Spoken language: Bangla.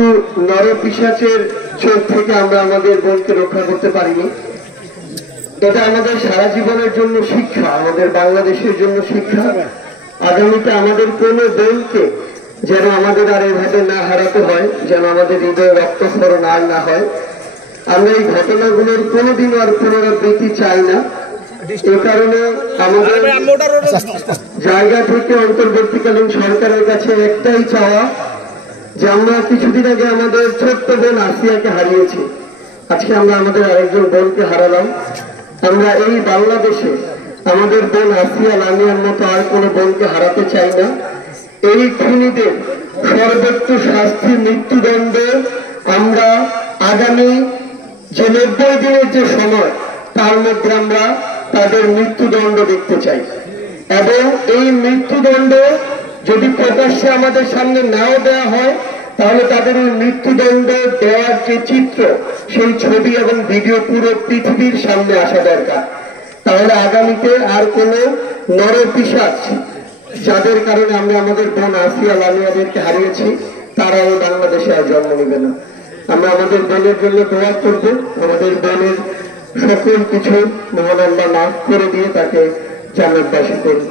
বহু নরপিশাচের চোখ থেকে আমরা আমাদের বোনকে রক্ষা করতে পারিনি। এটা আমাদের সারা জীবনের জন্য শিক্ষা, আমাদের বাংলাদেশের জন্য শিক্ষা। আগামীতে আমাদের কোনো বোনকে যেন আমাদের আর এভাবে না হারাতে হয়, যেন আমাদের হৃদয়ে রক্তক্ষরণ আর না হয়। আমরা এই ঘটনাগুলোর কোনোদিন আর পুনরাবৃত্তি চাই না। এ কারণে আমাদের জায়গা থেকে অন্তর্বর্তীকালীন সরকারের কাছে একটাই চাওয়া যে আমরা কিছুদিন আগে আমাদের ছোট্ট বোন আসিয়াকে হারিয়েছি, আজকে আমরা আমাদের আরেকজন বোনকে হারালাম। আমরা এই বাংলাদেশে আমাদের বোন আসিয়া লামিয়ার মতো আর কোনো বোনকে হারাতে চাই না। এই খুনিদের সর্বোচ্চ শাস্তি মৃত্যুদণ্ড আমরা আগামী যে 90 দিনের যে সময়, তার মধ্যে আমরা তাদের মৃত্যুদণ্ড দেখতে চাই। এবং এই মৃত্যুদণ্ড যদি প্রকাশ্যে আমাদের সামনে নাও দেওয়া হয়, তাহলে তাদের ওই মৃত্যুদণ্ড দেওয়ার যে চিত্র, সেই ছবি এবং ভিডিও পুরো পৃথিবীর সামনে আসা দরকার। তাহলে আগামীতে আর কোনো নরপিশাচ যাদের কারণে আমরা আমাদের বোন আসিয়া লামিয়াদেরকে হারিয়েছি, তারাও বাংলাদেশে আর জন্ম নেবে না। আমরা আমাদের বোনের জন্য দোয়া করব, আমাদের বোনের সকল কিছু মহান আল্লাহ মাফ করে দিয়ে তাকে জান্নাতবাসী করব।